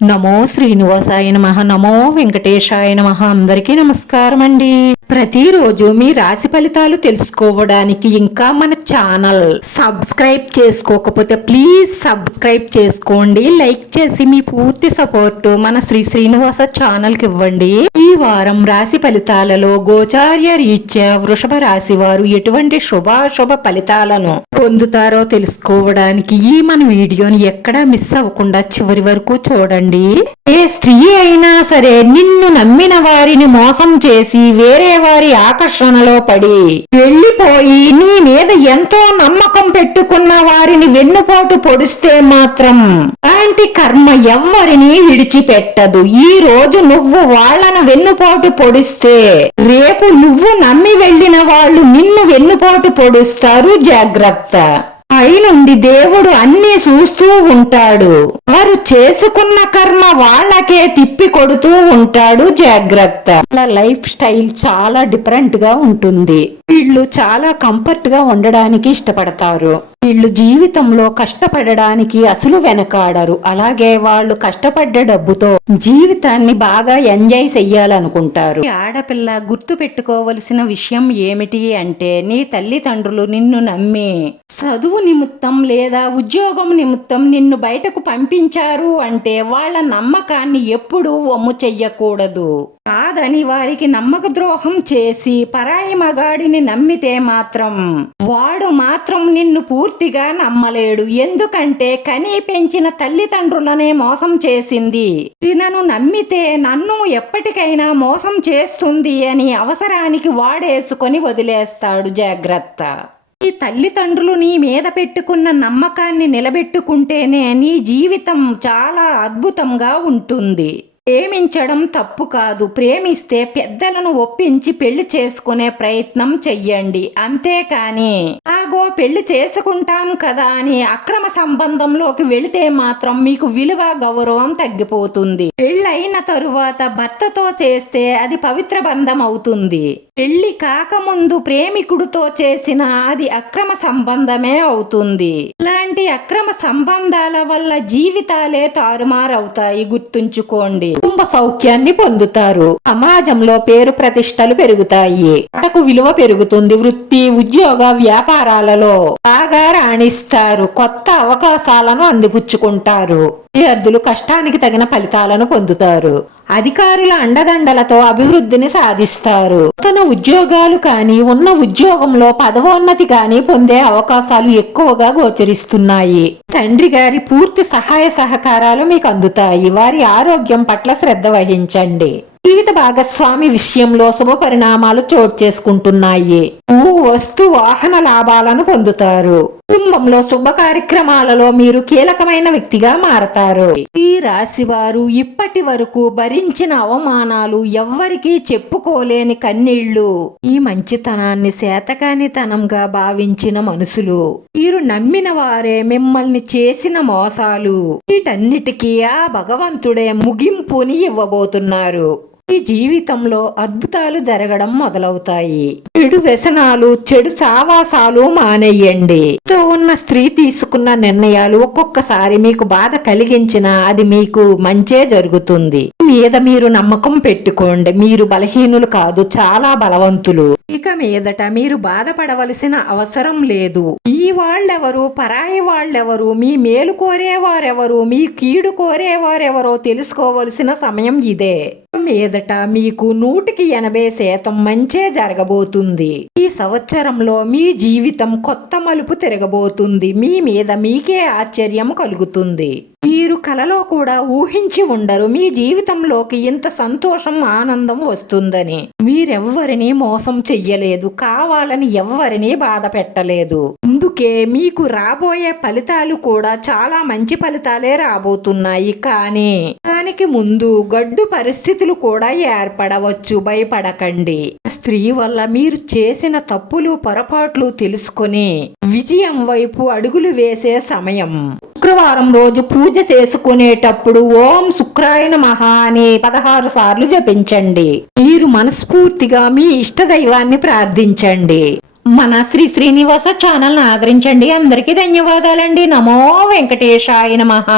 నమో శ్రీనివాసాయ నమః. నమో వెంకటేశాయ నమః. అందరికీ నమస్కారం అండి. ప్రతిరోజు మీ రాశి ఫలితాలు తెలుసుకోవడానికి ఇంకా మన ఛానల్ సబ్స్క్రైబ్ చేసుకోకపోతే ప్లీజ్ సబ్స్క్రైబ్ చేసుకోండి. లైక్ చేసి మీ పూర్తి సపోర్ట్ మన శ్రీనివాస ఛానల్ కి ఇవ్వండి. ఈ వారం రాశి ఫలితాలలో గోచార్య రీత్యా వృషభ రాశి వారు ఎటువంటి శుభాశుభ ఫలితాలను పొందుతారో తెలుసుకోవడానికి ఈ మన వీడియోని ఎక్కడా మిస్ అవ్వకుండా చివరి వరకు చూడండి. ఏ స్త్రీ అయినా సరే నిన్ను నమ్మిన వారిని మోసం చేసి వేరే వారి ఆకర్షణలో పడి వెళ్లిపోయి నీ మీద ఎంతో నమ్మకం పెట్టుకున్న వారిని వెన్నుపోటు పొడిస్తే మాత్రం అలాంటి కర్మ ఎవ్వరిని విడిచిపెట్టదు. ఈ రోజు నువ్వు వాళ్లను వెన్నుపోటు పొడిస్తే రేపు నువ్వు నమ్మి వెళ్లిన వాళ్ళు నిన్ను వెన్నుపోటు పొడుస్తారు. జాగ్రత్త. పైనుండి దేవుడు అన్ని చూస్తూ ఉంటాడు. వారు చేసుకున్న కర్మ వాళ్ళకే తిప్పి కొడుతూ ఉంటాడు. జాగ్రత్త. లైఫ్ స్టైల్ చాలా డిఫరెంట్ గా ఉంటుంది. వీళ్ళు చాలా కంఫర్ట్ గా ఉండడానికి ఇష్టపడతారు. వీళ్ళు జీవితంలో కష్టపడడానికి అసలు వెనకాడరు. అలాగే వాళ్ళు కష్టపడ్డ డబ్బుతో జీవితాన్ని బాగా ఎంజాయ్ చెయ్యాలనుకుంటారు. ఆడపిల్ల గుర్తు పెట్టుకోవలసిన విషయం ఏమిటి అంటే, నీ తల్లిదండ్రులు నిన్ను నమ్మి చదువు నిమిత్తం లేదా ఉద్యోగం నిమిత్తం నిన్ను బయటకు పంపించారు అంటే వాళ్ళ నమ్మకాన్ని ఎప్పుడూ వమ్ము చెయ్యకూడదు. కాదని వారికి నమ్మక ద్రోహం చేసి పరాయి మగాడిని నమ్మితే మాత్రం వాడు మాత్రం నిన్ను పూర్తిగా నమ్మలేడు. ఎందుకంటే కనీ పెంచిన తల్లిదండ్రులనే మోసం చేసింది, తినను నమ్మితే నన్ను ఎప్పటికైనా మోసం చేస్తుంది అని అవసరానికి వాడేసుకొని వదిలేస్తాడు. జాగ్రత్త. నీ తల్లిదండ్రులు నీ మీద పెట్టుకున్న నమ్మకాన్ని నిలబెట్టుకుంటేనే నీ జీవితం చాలా అద్భుతంగా ఉంటుంది. ప్రేమించడం తప్పు కాదు. ప్రేమిస్తే పెద్దలను ఒప్పించి పెళ్లి చేసుకునే ప్రయత్నం చెయ్యండి. అంతేకాని ఆగో పెళ్లి చేసుకుంటాం కదా అని అక్రమ సంబంధంలోకి వెళితే మాత్రం మీకు విలువ గౌరవం తగ్గిపోతుంది. పెళ్ళైన తరువాత భర్తతో చేస్తే అది పవిత్ర బంధం అవుతుంది. పెళ్లి కాకముందు ప్రేమికుడితో చేసిన అది అక్రమ సంబంధమే అవుతుంది. ఇలాంటి అక్రమ సంబంధాల వల్ల జీవితాలే తారుమారవుతాయి. గుర్తుంచుకోండి. కుటుంబ సౌఖ్యాన్ని పొందుతారు. సమాజంలో పేరు ప్రతిష్టలు పెరుగుతాయి. మనకు విలువ పెరుగుతుంది. వృత్తి ఉద్యోగ వ్యాపారాలలో బాగా రాణిస్తారు. కొత్త అవకాశాలను అందిపుచ్చుకుంటారు. విద్యార్థులు కష్టానికి తగిన ఫలితాలను పొందుతారు. అధికారుల అండదండలతో అభివృద్ధిని సాధిస్తారు. తన ఉద్యోగాలు కానీ ఉన్న ఉద్యోగంలో పదవోన్నతి కానీ పొందే అవకాశాలు ఎక్కువగా గోచరిస్తున్నాయి. తండ్రి గారి పూర్తి సహాయ సహకారాలు మీకు అందుతాయి. వారి ఆరోగ్యం పట్ల శ్రద్ధ వహించండి. జీవిత భాగస్వామి విషయంలో శుభ పరిణామాలు చోటు చేసుకుంటున్నాయి. వస్తు వాహన లాభాలను పొందుతారు. కుటుంబంలో శుభ కార్యక్రమాలలో మీరు కీలకమైన వ్యక్తిగా మారతారు. ఈ రాశి వారు ఇప్పటి వరకు భరించిన అవమానాలు, ఎవ్వరికీ చెప్పుకోలేని కన్నీళ్లు, ఈ మంచితనాన్ని శాతకానితనంగా భావించిన మనుషులు, మీరు నమ్మిన వారే మిమ్మల్ని చేసిన మోసాలు, వీటన్నిటికీ ఆ భగవంతుడే ముగింపుని ఇవ్వబోతున్నారు. ఈ జీవితంలో అద్భుతాలు జరగడం మొదలవుతాయి. చెడు వ్యసనాలు, చెడు సావాసాలు మానేయండి. తో ఉన్న స్త్రీ తీసుకున్న నిర్ణయాలు ఒక్కొక్కసారి మీకు బాధ కలిగించినా అది మీకు మంచే జరుగుతుంది. మీద మీరు నమ్మకం పెట్టుకోండి. మీరు బలహీనులు కాదు, చాలా బలవంతులు. ఇక మీదట మీరు బాధపడవలసిన అవసరం లేదు. మీ వాళ్ళెవరు, పరాయి వాళ్ళెవరు, మీ మేలు కోరేవారెవరు, మీ కీడు కోరేవారెవరో తెలుసుకోవలసిన సమయం ఇదే. మీదట మీకు 180% మంచే జరగబోతుంది. ఈ సంవత్సరంలో మీ జీవితం కొత్త మలుపు తిరగబోతుంది. మీ మీద మీకే ఆశ్చర్యం కలుగుతుంది. మీరు కలలో కూడా ఊహించి ఉండరు మీ జీవితంలోకి ఇంత సంతోషం, ఆనందం వస్తుందని. మీరెవ్వరినీ మోసం చెయ్యలేదు, కావాలని ఎవ్వరినీ బాధ పెట్టలేదు. అందుకే మీకు రాబోయే ఫలితాలు కూడా చాలా మంచి ఫలితాలే రాబోతున్నాయి. కానీ దానికి ముందు గడ్డు పరిస్థితులు కూడా ఏర్పడవచ్చు. భయపడకండి. స్త్రీ వల్ల మీరు చేసిన తప్పులు, పొరపాట్లు తెలుసుకొని విజయం వైపు అడుగులు వేసే సమయం. శుక్రవారం రోజు పూజ చేసుకునేటప్పుడు ఓం శుక్రాయ నమః అని 16 సార్లు జపించండి. మీరు మనస్ఫూర్తిగా మీ ఇష్టదైవాన్ని ప్రార్థించండి. మన శ్రీనివాస ఛానల్ ఆదరించండి. అందరికీ ధన్యవాదాలండి. నమో వెంకటేశాయ నమః.